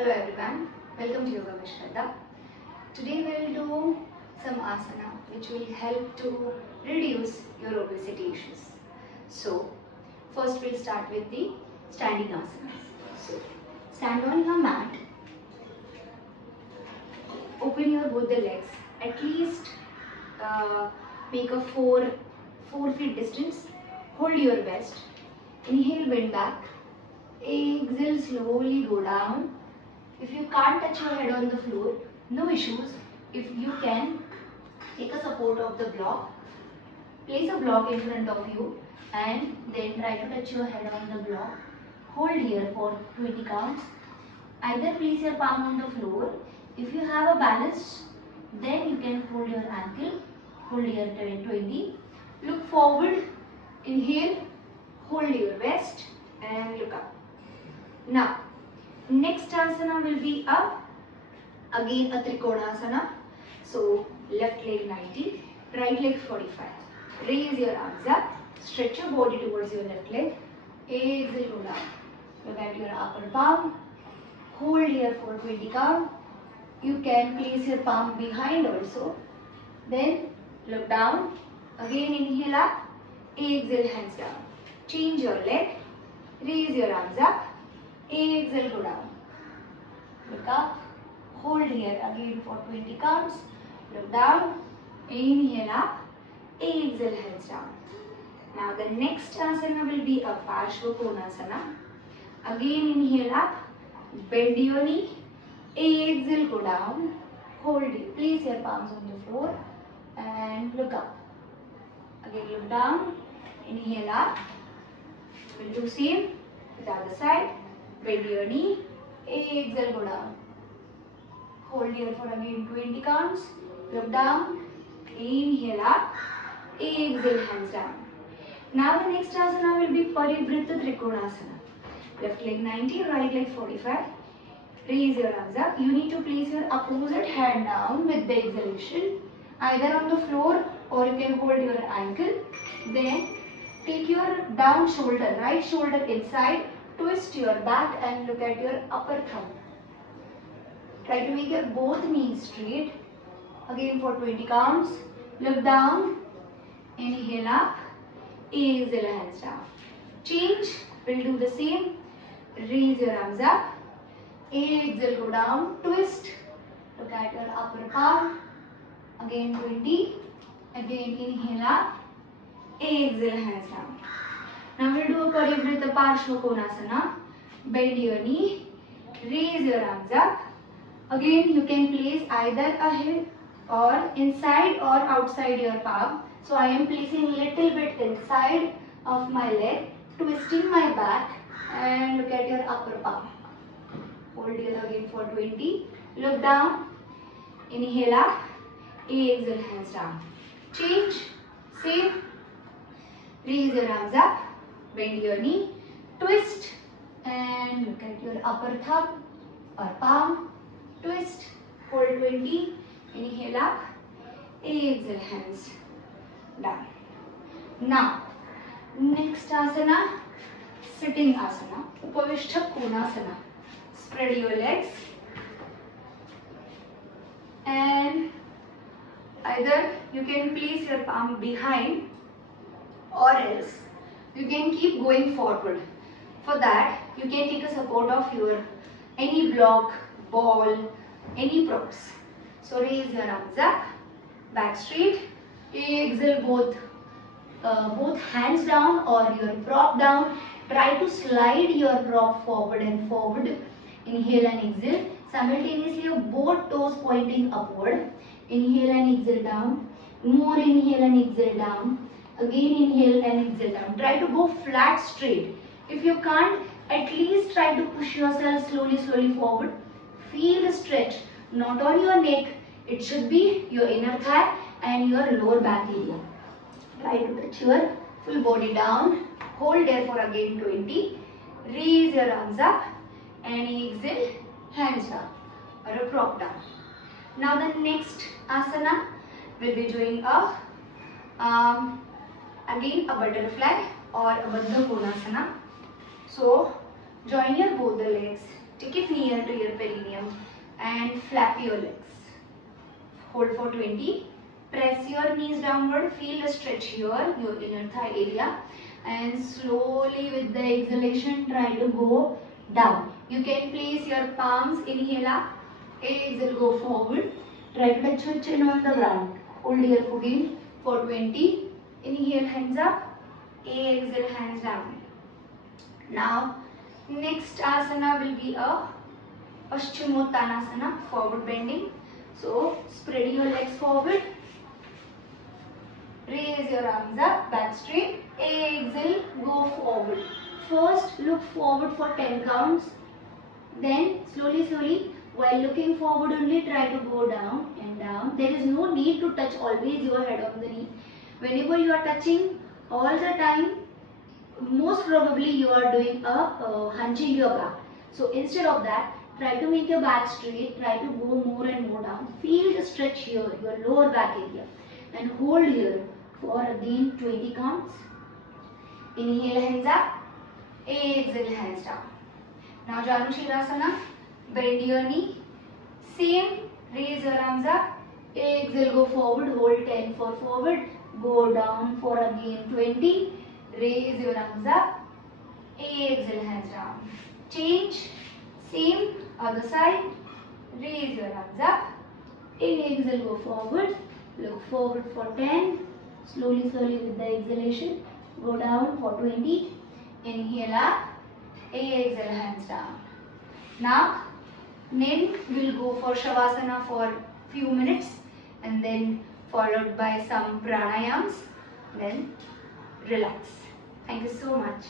Hello everyone, welcome to YogaByShraddha. Today we will do some asana which will help to reduce your obesity issues. So first we'll start with the standing asanas. So stand on your mat, open your both the legs, at least make a 4 feet distance, hold your waist, inhale bend back, exhale slowly go down. If you can't touch your head on the floor, no issues. If you can, take a support of the block, place a block in front of you and then try to touch your head on the block. Hold here for 20 counts. Either place your palm on the floor. If you have a balance, then you can hold your ankle. Hold here 20. Look forward, inhale, hold your waist and look up. Now, next asana will be again a trikonasana. So left leg 90, right leg 45. Raise your arms up, stretch your body towards your left leg. Exhale, roll down. Look at your upper palm. Hold here for 20 count. You can place your palm behind also. Then look down. Again inhale up. Exhale, hands down. Change your leg. Raise your arms up. Exhale, go down. Look up. Hold here again for 20 counts. Look down. Inhale up. Exhale, hands down. Now the next asana will be a Parshvakonasana. Again inhale up. Bend your knee. Exhale, go down. Hold it. Place your palms on the floor and look up. Again look down. Inhale up. We'll do same with the other side. Bend your knee. Exhale, go down. Hold here for again 20 counts. Look down. Inhale up. Exhale, hands down. Now the next asana will be Parivritta Trikonasana. Left leg 90, right leg 45. Raise your arms up. You need to place your opposite hand down with the exhalation, either on the floor or you can hold your ankle. Then take your down shoulder, right shoulder inside, twist your back and look at your upper thumb. Try to make your both knees straight. Again for 20 counts. Look down. Inhale up. Exhale, hands down. Change. We'll do the same. Raise your arms up. Exhale, go down. Twist. Look at your upper palm. Again 20. Again inhale up. Exhale, hands down. Now we'll do a Parivritta Parshvakonasana. Bend your knee. Raise your arms up. Again you can place either ahead or inside or outside your palm. So I am placing little bit inside of my leg, twisting my back and look at your upper palm. Hold here again for 20. Look down. Inhale up. Exhale, hands down. Change. Same. Raise your arms up. Bend your knee. Twist. And look at your upper thumb or palm. Twist. Hold 20. Inhale up. Exhale, hands down. Now, next asana, sitting asana, Upavishta Konasana. Spread your legs and either you can place your palm behind or else you can keep going forward. For that, you can take a support of your any block, ball, any props. So raise your arms up, back straight, exhale both hands down or your prop down. Try to slide your prop forward and forward. Inhale and exhale. Simultaneously both toes pointing upward. Inhale and exhale down. More inhale and exhale down. Again inhale and exhale down. Try to go flat straight. If you can't, at least try to push yourself slowly forward. Feel the stretch, not on your neck. It should be your inner thigh and your lower back area. Try to touch your full body down. Hold there for again 20. Raise your arms up and exhale, hands down or a prop down. Now the next asana will be doing again a butterfly or a Baddha Konasana. So join your both the legs, take it near to your pelvis. and flap your legs. Hold for 20. Press your knees downward. Feel a stretch here, your inner thigh area. And slowly with the exhalation, try to go down. You can place your palms, inhale up, exhale, go forward. Try to touch your chin on the ground. Hold your footing for 20. Inhale, hands up, exhale, hands down. Now, next asana will be a Paschimottanasana, forward bending. So, spread your legs forward. Raise your arms up, back straight. Exhale, go forward. First, look forward for 10 counts. Then, slowly, while looking forward only, try to go down and down. There is no need to touch always your head on the knee. Whenever you are touching all the time, most probably you are doing a hunching your back. So, instead of that, try to make your back straight. Try to go more and more down. Feel the stretch here, your lower back area. And hold here for again 20 counts. Inhale, hands up. Exhale, hands down. Now Janushirasana. Bend your knee. Same. Raise your arms up. Exhale, go forward. Hold 10 for forward. Go down for again 20. Raise your arms up. Exhale, hands down. Change. Same. Other side. Raise your arms up. Exhale, go forward. Look forward for 10. Slowly with the exhalation. Go down for 20. Inhale up. Exhale, hands down. Now, then we'll go for Shavasana for few minutes and then followed by some pranayams. Then relax. Thank you so much.